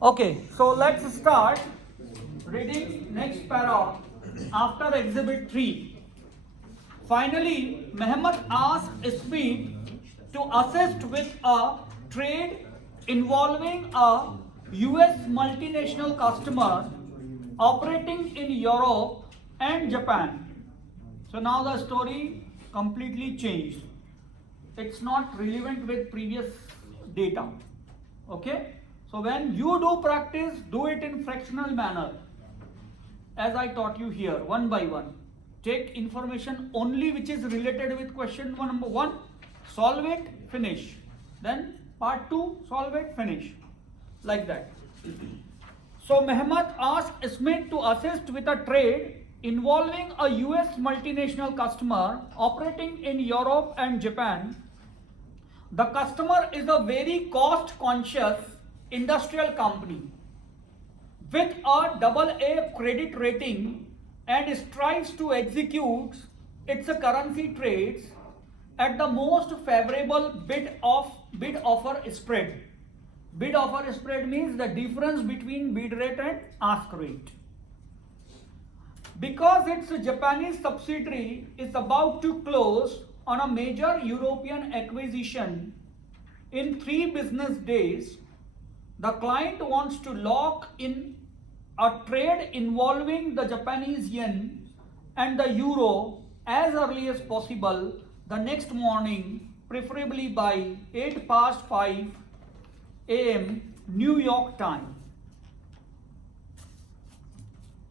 Okay, so let's start reading next para after exhibit 3. Finally, Mehmet asked Smith to assist with a trade involving a US multinational customer operating in Europe and Japan. So now the story completely changed. It's not relevant with previous data. Okay? So when you do practice, do it in fractional manner, as I taught you here, one by one. Take information only which is related with question number 1, solve it, finish. Then part 2, solve it, finish. Like that. So Mehmet asked Smith to assist with a trade involving a US multinational customer operating in Europe and Japan. The customer is a very cost conscious industrial company with a AA credit rating and strives to execute its currency trades at the most favorable bid offer spread. Bid offer spread means the difference between bid rate and ask rate. Because its Japanese subsidiary is about to close on a major European acquisition in 3 business days, the client wants to lock in a trade involving the Japanese yen and the euro as early as possible the next morning, preferably by 8 past 5 a.m. New York time.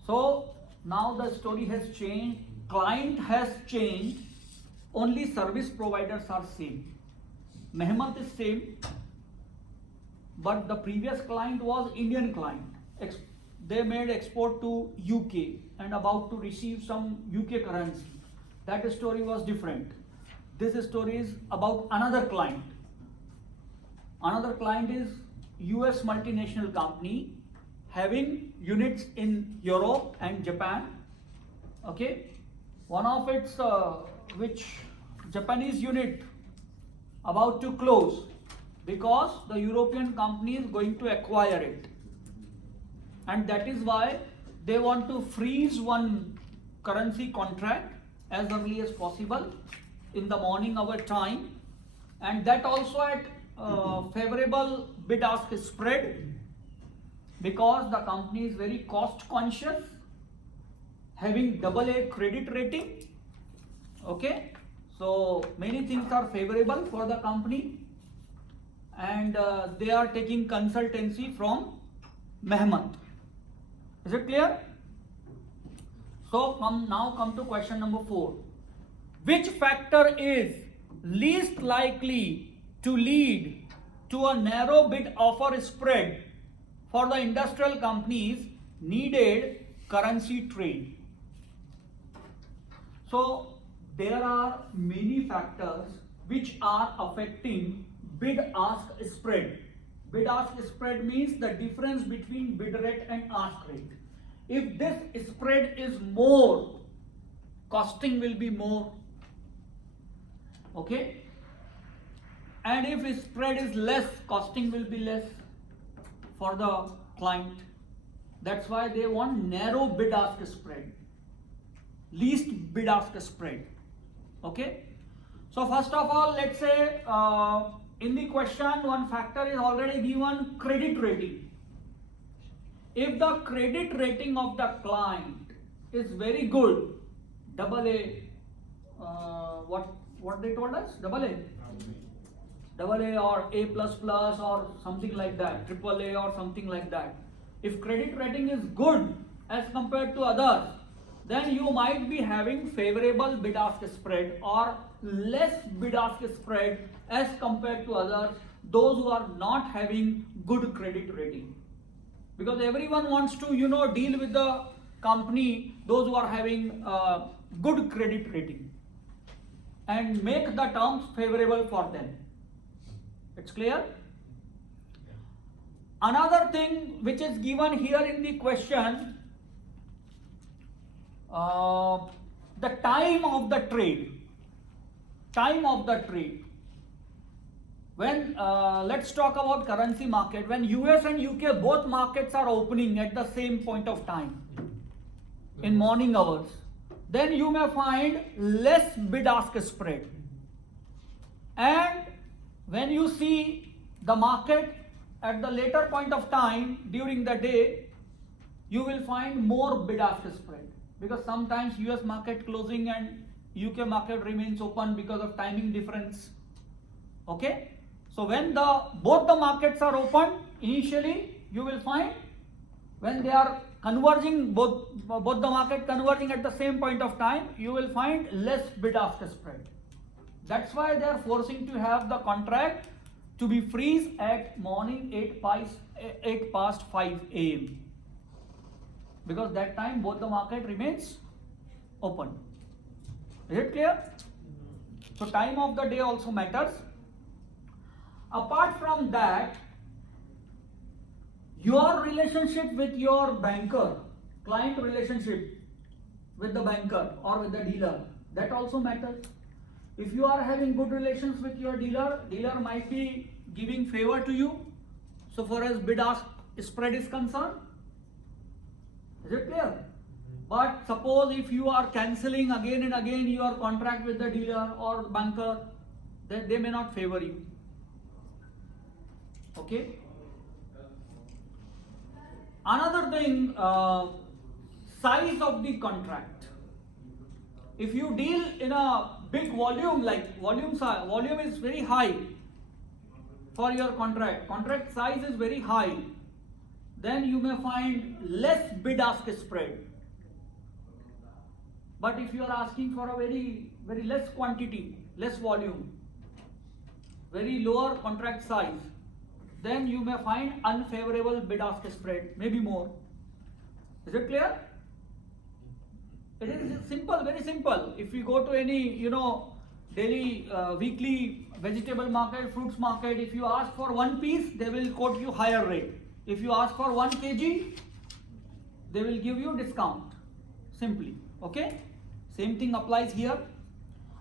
So now the story has changed, client has changed, only service providers are same. Mehmet is same, but the previous client was Indian client. They made export to UK and about to receive some UK currency. That story was different. This story is about another client. Another client is US multinational company having units in Europe and Japan. Okay, one of its which Japanese unit about to close because the European company is going to acquire it, and that is why they want to freeze one currency contract as early as possible in the morning our time, and that also at favorable bid ask spread, because the company is very cost conscious, having AA credit rating. Okay, so many things are favorable for the company, and they are taking consultancy from Mehmet. Is it clear? So come to question number 4. Which factor is least likely to lead to a narrow bid offer spread for the industrial companies needed currency trade? So there are many factors which are affecting bid ask spread. Bid ask spread means the difference between bid rate and ask rate. If this spread is more, costing will be more. Okay? And if spread is less, costing will be less for the client. That's why they want narrow bid ask spread, least bid ask spread. Okay? So first of all, let's say in the question one factor is already given, credit rating. If the credit rating of the client is very good, AA, what they told us? AA or A++ or something like that, AAA or something like that. If credit rating is good as compared to others, then you might be having favorable bid ask spread or less bid ask spread as compared to others, those who are not having good credit rating. Because everyone wants to deal with the company, those who are having good credit rating, and make the terms favorable for them. It's clear? Another thing which is given here in the question, the time of the trade. Time of the trade. When let's talk about currency market. When US and UK both markets are opening at the same point of time in morning hours, then you may find less bid-ask spread. And when you see the market at the later point of time during the day, you will find more bid-ask spread, because sometimes US market closing and UK market remains open because of timing difference. Okay, so when both the markets are open initially, you will find when they are converging, both the market converging at the same point of time, you will find less bid-ask spread. That's why they are forcing to have the contract to be freeze at morning 8 past 5 a.m. because that time both the market remains open. Is it clear? So time of the day also matters. Apart from that, your relationship with your banker, client relationship with the banker or with the dealer, that also matters. If you are having good relations with your dealer, dealer might be giving favor to you so far as bid-ask spread is concerned. Is it clear? But suppose if you are cancelling again and again your contract with the dealer or banker, then they may not favor you. Okay. Another thing, size of the contract. If you deal in a big volume, like volume is very high for your contract size is very high, then you may find less bid-ask spread. But if you are asking for a very less quantity, less volume, very lower contract size, then you may find unfavorable bid-ask spread, maybe more. Is it clear? It is simple, very simple. If you go to any, daily, weekly vegetable market, fruits market, if you ask for 1 piece, they will quote you higher rate. If you ask for 1 kg, they will give you discount, simply. Okay? Same thing applies here.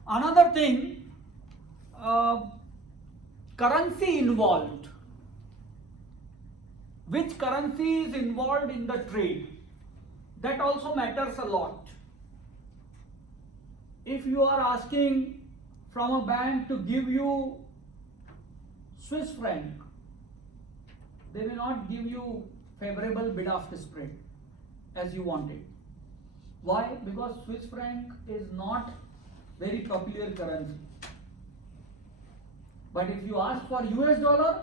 Another thing, currency involved. Which currency is involved in the trade? That also matters a lot. If you are asking from a bank to give you Swiss franc, they will not give you favorable bid-ask spread as you wanted. Why? Because Swiss franc is not very popular currency. But if you ask for US dollar,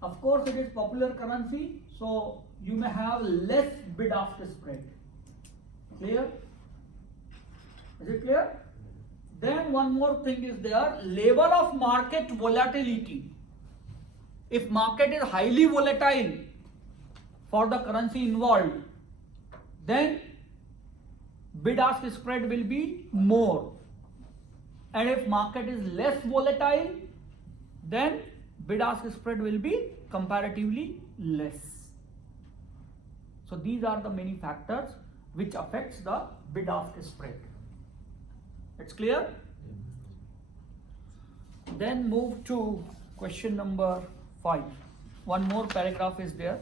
of course it is popular currency, so you may have less bid-ask spread. Clear? Is it clear? Then one more thing is there, level of market volatility. If market is highly volatile for the currency involved, then bid-ask spread will be more. And if market is less volatile, then bid-ask spread will be comparatively less. So these are the many factors which affects the bid-ask spread. It's clear? Then move to question number 5. One more paragraph is there.